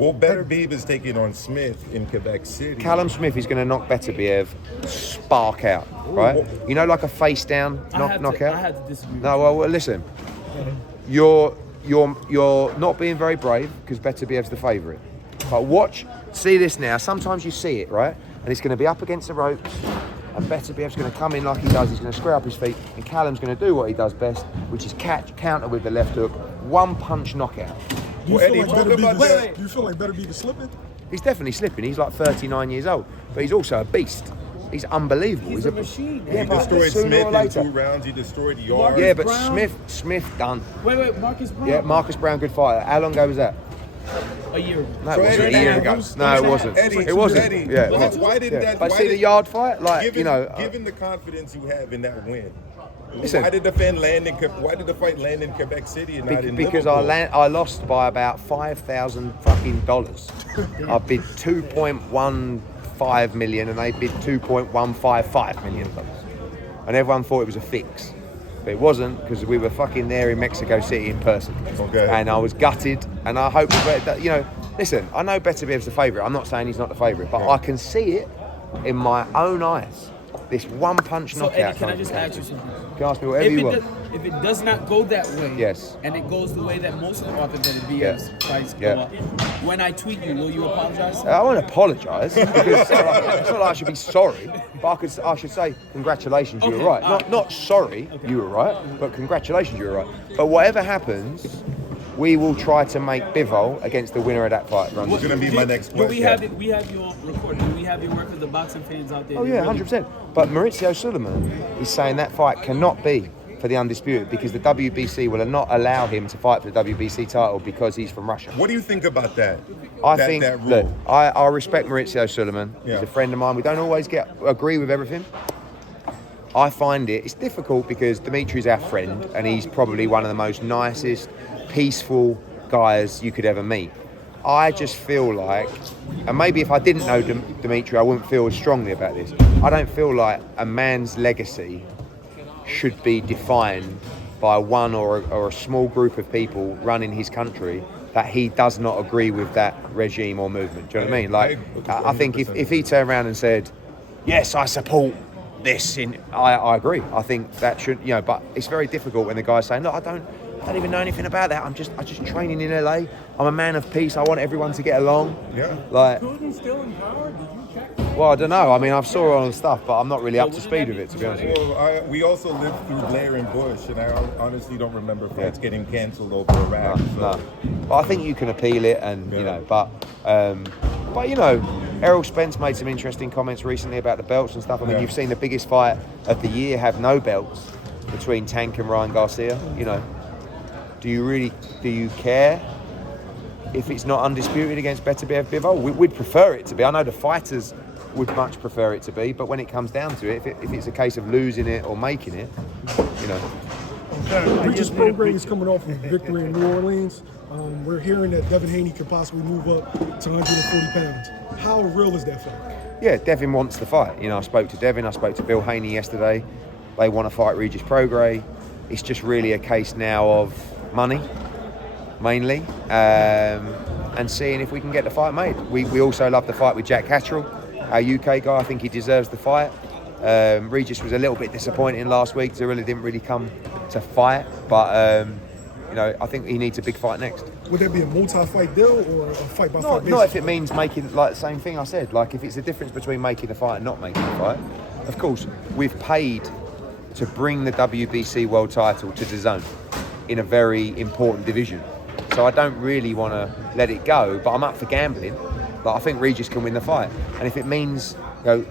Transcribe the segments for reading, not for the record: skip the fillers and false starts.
Well, Beterbiev is taking on Smith in Quebec City. Callum Smith is going to knock Beterbiev spark out, right? You know, like a face down knockout. I had to disagree. No, well, listen. You're not being very brave because Beterbiev's the favourite. But see this now. Sometimes you see it, right? And it's going to be up against the ropes, and Beterbiev's going to come in like he does. He's going to square up his feet, and Callum's going to do what he does best, which is counter with the left hook, one punch knockout. Do you feel like Beterbiev is slipping? He's definitely slipping. He's like 39 years old, but he's also a beast. He's unbelievable. He's a machine. He destroyed Smith in 2 rounds. He destroyed Yard. Yeah, but Smith done. Wait, Marcus Brown. Yeah, Marcus Brown, good fighter. How long ago was that? A year ago. No, it wasn't a year ago. No, it wasn't. It wasn't. Eddie, Yeah. why didn't that? But see the Yard fight, like given the confidence you have in that win. Listen, why did the fight land in Quebec City and not in because Liverpool? I lost by about $5,000 fucking dollars. I bid 2.15 million and they bid 2.155 million dollars, and everyone thought it was a fix, but it wasn't because we were fucking there in Mexico City in person. Okay. And I was gutted, and I hope that listen, I know Beterbiev's the favourite. I'm not saying he's not the favourite, but I can see it in my own eyes. This one punch knockout. So Eddie, can I just ask you something? You can ask me whatever you want. If it does not go that way, yes, and it goes the way that most of the Beterbiev fights go up, when I tweet you, will you apologize? I won't apologise because it's not like I should be sorry, but I should say congratulations, you were right. Not sorry, you were right, but congratulations, you were right. But whatever happens, we will try to make Bivol against the winner of that fight. It's going to be my next question. We have your recording. We have your work with the boxing fans out there. Oh yeah, 100%. But Maurizio Sulaiman is saying that fight cannot be for the undisputed because the WBC will not allow him to fight for the WBC title because he's from Russia. What do you think about that? I think I respect Maurizio Sulaiman. Yeah. He's a friend of mine. We don't always agree with everything. I find it's difficult because Dimitri's our friend and he's probably one of the most nicest, peaceful guys you could ever meet. I just feel like, and maybe if I didn't know Dimitri, I wouldn't feel as strongly about this. I don't feel like a man's legacy should be defined by one or a small group of people running his country that he does not agree with that regime or movement. Do you know what I mean? Like, I think if he turned around and said, yes, I support this, I agree. I think that should, but it's very difficult when the guy's saying, look, I don't even know anything about that. I'm just training in LA. I'm a man of peace. I want everyone to get along. Yeah. Like, Putin's still in power? Did you check? Well, I don't know. I mean, I've saw all the stuff, but I'm not really up to speed with it, to be honest with you. Well, we also lived through Blair and Bush, and I honestly don't remember fights getting cancelled over Iraq. No. But I think you can appeal it, and but Errol Spence made some interesting comments recently about the belts and stuff. I mean, you've seen the biggest fight of the year have no belts between Tank and Ryan Garcia. Do you care if it's not undisputed against Beterbiev Bivol? We'd prefer it to be. I know the fighters would much prefer it to be, but when it comes down to it, if it's a case of losing it or making it, Regis Prograis is coming off of victory in New Orleans. We're hearing that Devin Haney could possibly move up to 140 pounds. How real is that fight? Yeah, Devin wants the fight. I spoke to Devin, I spoke to Bill Haney yesterday. They want to fight Regis Prograis. It's just really a case now of money, mainly, and seeing if we can get the fight made. We also love the fight with Jack Catterall, our UK guy. I think he deserves the fight. Regis was a little bit disappointing last week. Zerilla didn't really come to fight, but I think he needs a big fight next. Would that be a multi-fight deal or a fight-by-fight basis? Not if it means making, like the same thing I said, like if it's the difference between making the fight and not making the fight. Of course, we've paid to bring the WBC world title to DAZN in a very important division. So I don't really want to let it go, but I'm up for gambling. Like, I think Regis can win the fight. And if it means,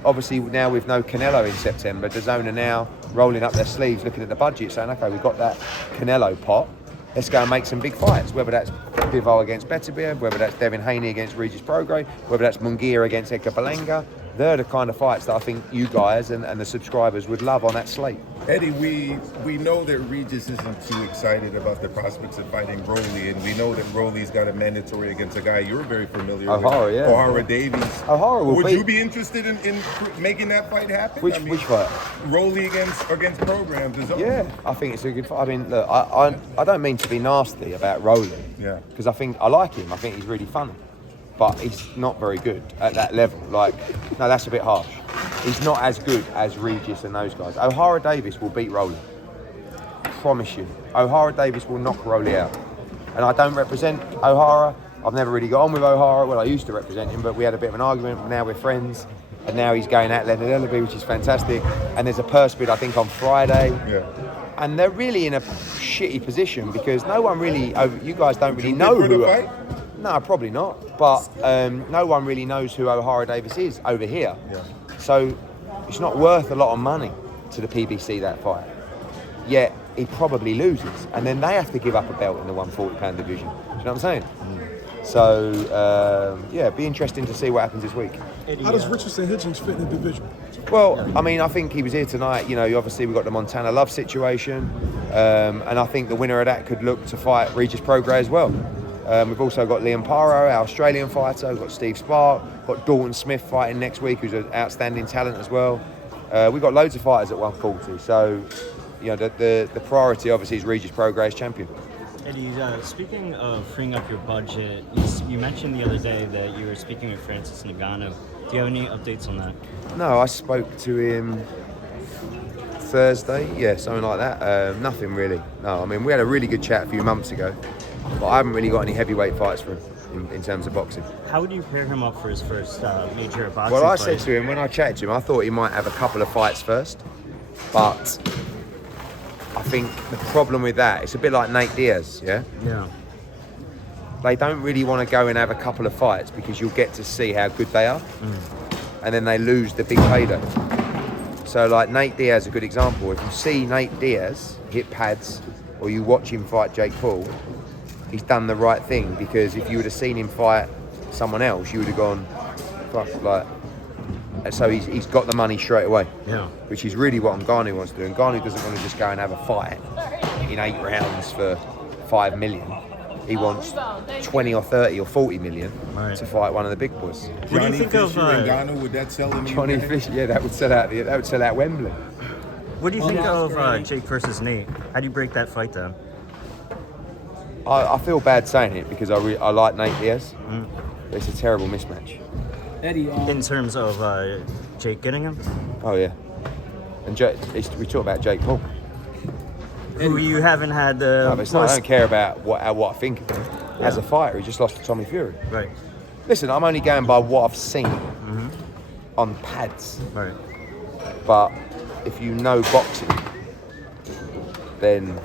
obviously now with no Canelo in September, DAZN are now rolling up their sleeves, looking at the budget, saying, okay, we've got that Canelo pot. Let's go and make some big fights, whether that's Bivol against Beterbiev, whether that's Devin Haney against Regis Prograis, whether that's Munguia against Edgar Berlanga. They're the kind of fights that I think you guys and the subscribers would love on that slate. Eddie, we know that Regis isn't too excited about the prospects of fighting Rolly, and we know that Rolly's got a mandatory against a guy you're very familiar with, O'Hara Davies. O'Hara would you be interested in making that fight happen? Which fight? Rolly against Programs. Yeah, I think it's a good fight. I mean, look, I don't mean to be nasty about Rolly. Yeah. Because I like him. I think he's really funny. but he's not very good at that level. Like, no, that's a bit harsh. He's not as good as Regis and those guys. O'Hara Davis will beat Rolly. Promise you. O'Hara Davis will knock Rolly out. And I don't represent O'Hara. I've never really got on with O'Hara. Well, I used to represent him, but we had a bit of an argument. Now we're friends. And now he's going at Leonard Ellaby, which is fantastic. And there's a purse bid, I think, on Friday. Yeah. And they're really in a shitty position because no one really, you guys don't really know who. No, probably not. But no one really knows who O'Hara Davis is over here. Yeah. So it's not worth a lot of money to the PBC, that fight. Yet he probably loses. And then they have to give up a belt in the 140-pound division. Do you know what I'm saying? So, yeah, it'd be interesting to see what happens this week. How does Richardson Hitchens fit in the division? Well, I mean, I think he was here tonight. You know, obviously we've got the Montana Love situation. And I think the winner of that could look to fight Regis Prograis as well. We've also got Liam Paro, our Australian fighter. We've got Steve Spark. Got Dalton Smith fighting next week, who's an outstanding talent as well. We've got loads of fighters at 140. So, you know, the priority obviously is Regis Prograis champion. Eddie, speaking of freeing up your budget, you mentioned the other day that you were speaking with Francis Ngannou. Do you have any updates on that? No, I spoke to him Thursday, yeah, something like that. Nothing really. No, I mean, we had a really good chat a few months ago, but I haven't really got any heavyweight fights for him in terms of boxing. How would you pair him up for his first major boxing fight? Well, I said to him, when I chatted to him, I thought he might have a couple of fights first, but I think the problem with that, it's a bit like Nate Diaz, yeah? Yeah. They don't really want to go and have a couple of fights because you'll get to see how good they are. And then they lose the big payday. So like Nate Diaz is a good example. If you see Nate Diaz hit pads or you watch him fight Jake Paul, he's done the right thing, because if you would have seen him fight someone else, you would have gone, fuck, like. And so he's got the money straight away. Yeah. Which is really what Ngannou wants to do. Ngannou doesn't want to just go and have a fight in 8 rounds for 5 million. He wants 20 or 30 or 40 million to fight one of the big boys. What do you think of Ngannou? Would that sell him? Johnny Fisher, yeah, that would sell out Wembley. What do you think of Jake versus Nate? How do you break that fight down? I feel bad saying it because I like Nate Diaz. But it's a terrible mismatch. Eddie, in terms of Jake getting him? Oh yeah, and we talk about Jake Paul. Who you haven't had no, but it's not, I don't care about what I think of him. As a fighter, he just lost to Tommy Fury. Right. Listen, I'm only going by what I've seen on pads. Right. But if you know boxing, then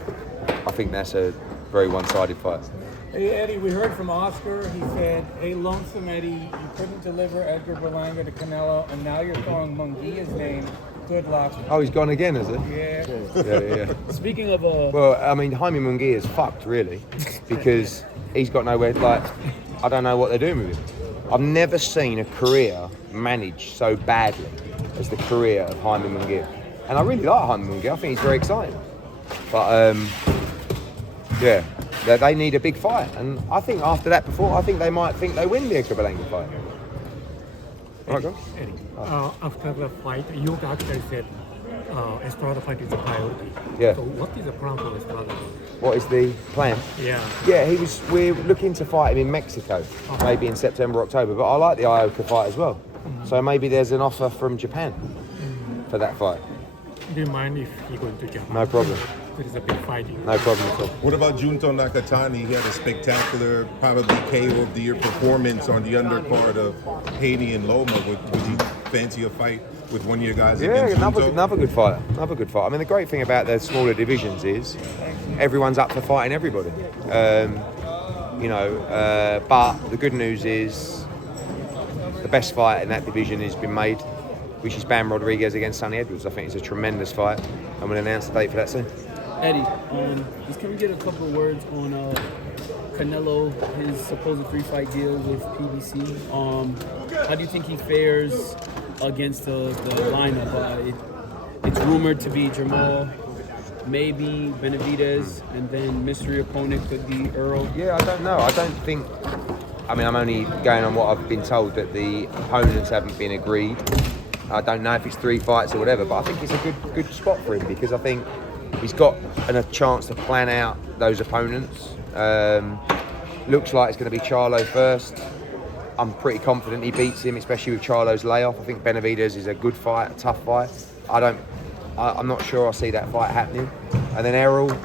I think that's a very one-sided fight. Hey Eddie, we heard from Oscar. He said, "Hey, Lonesome Eddie, you couldn't deliver Edgar Berlanga to Canelo, and now you're throwing Munguia's name. Good luck." Oh, he's gone again, is he? Yeah. Yeah. Speaking of well, I mean, Jaime Munguia is fucked, really, because he's got nowhere. Like, I don't know what they're doing with him. I've never seen a career managed so badly as the career of Jaime Munguia, and I really like Jaime Munguia. I think he's very exciting, but yeah. They need a big fight, and I think after that, I think they might think they win the Edgar Berlanga fight. Right, go. Eddie, after the fight, you actually said Estrada fight is a priority. Yeah. So what is the plan for Estrada? What is the plan? Yeah. Yeah, we're looking to fight him in Mexico, maybe in September, October. But I like the Ioka fight as well. So maybe there's an offer from Japan for that fight. Do you mind if he goes to Japan? No problem. It is a big fight. No problem at all. What about Junto Nakatani? He had a spectacular, probably KO of the year performance on the undercard of Haney and Loma. Would you fancy a fight with one of your guys against Junto? Another good fight. Another good fight. I mean, the great thing about the smaller divisions is everyone's up for fighting everybody. But the good news is the best fight in that division has been made, which is Bam Rodriguez against Sonny Edwards. I think it's a tremendous fight, and we'll announce the date for that soon. Eddie, just can we get a couple of words on Canelo, his supposed 3-fight deal with PBC? How do you think he fares against the lineup? It's rumored to be Jamal, maybe Benavidez, and then mystery opponent could be Earl. Yeah, I don't know. I don't think. I mean, I'm only going on what I've been told, that the opponents haven't been agreed. I don't know if it's 3 fights or whatever, but I think it's a good spot for him, because I think he's got a chance to plan out those opponents. Looks like it's going to be Charlo first. I'm pretty confident he beats him, especially with Charlo's layoff. I think Benavidez is a good fight, a tough fight. I'm not sure I see that fight happening. And then Errol,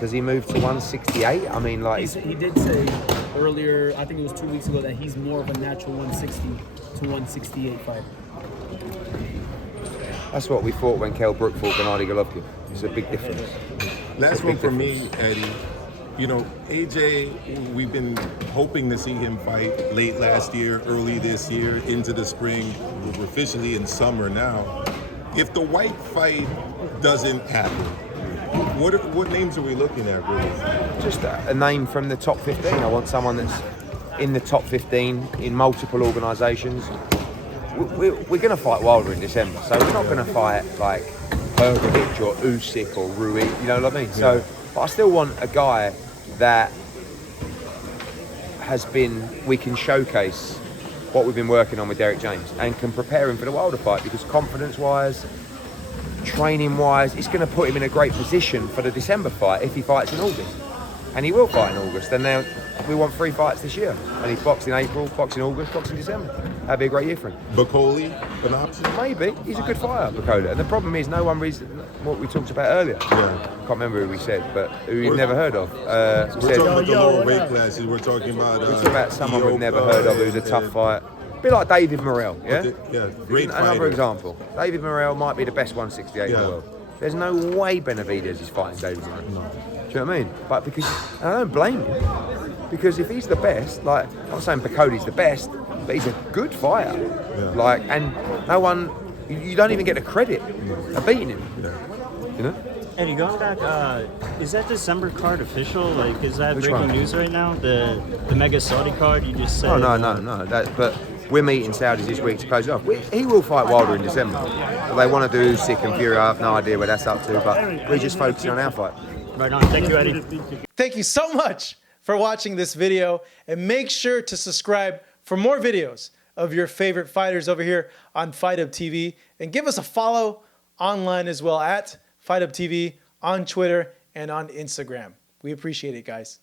does he move to 168? I mean, like... He did say earlier, I think it was 2 weeks ago, that he's more of a natural 160 to 168 fighter. That's what we thought when Kell Brook fought Gennady Golovkin. It's a big difference. Last one for me, Eddie. You know, AJ, we've been hoping to see him fight late last year, early this year, into the spring. We're officially in summer now. If the White fight doesn't happen, what names are we looking at, really? Just a name from the top 15. I want someone that's in the top 15 in multiple organisations. We're going to fight Wilder in December, so we're not going to fight like Pergovic or Usyk or Rui, you know what I mean? So, but I still want a guy that we can showcase what we've been working on with Derek James and can prepare him for the Wilder fight, because confidence-wise, training-wise, it's going to put him in a great position for the December fight if he fights in August. And he will fight in August, and now we want 3 fights this year. And he's boxed in April, boxed in August, boxed in December. That'd be a great year for him. Bacoli, an option? Maybe. He's a good fighter, Bacola. And the problem is, no one reads what we talked about earlier. Yeah. Can't remember who we said, but who we've never heard of. We're talking about the lower weight classes. We're talking about someone we've never heard of who's a tough fight. A bit like David Morrell, yeah? Yeah, great fighter. Another example. David Morrell might be the best 168 in the world. There's no way Benavidez is fighting David Morrell. No. Do you know what I mean? But because, and I don't blame him, because if he's the best, like, I'm not saying Bacoli's the best, but he's a good fighter. Yeah. Like, and no one, you don't even get the credit of beating him. Yeah. You know? Eddie, going back, is that December card official? Like, is that Which breaking one? news right now? The Mega Saudi card you just said? Oh, no. But we're meeting Saudis this week to close it off. He will fight Wilder in December. But they want to do Usyk and Fury. I have no idea where that's up to, but we're just focusing on our fight. Right on. Thank you, Eddie. Thank you so much for watching this video, and make sure to subscribe for more videos of your favorite fighters over here on Fight Up TV, and give us a follow online as well at Fight Up TV on Twitter and on Instagram. We appreciate it, guys.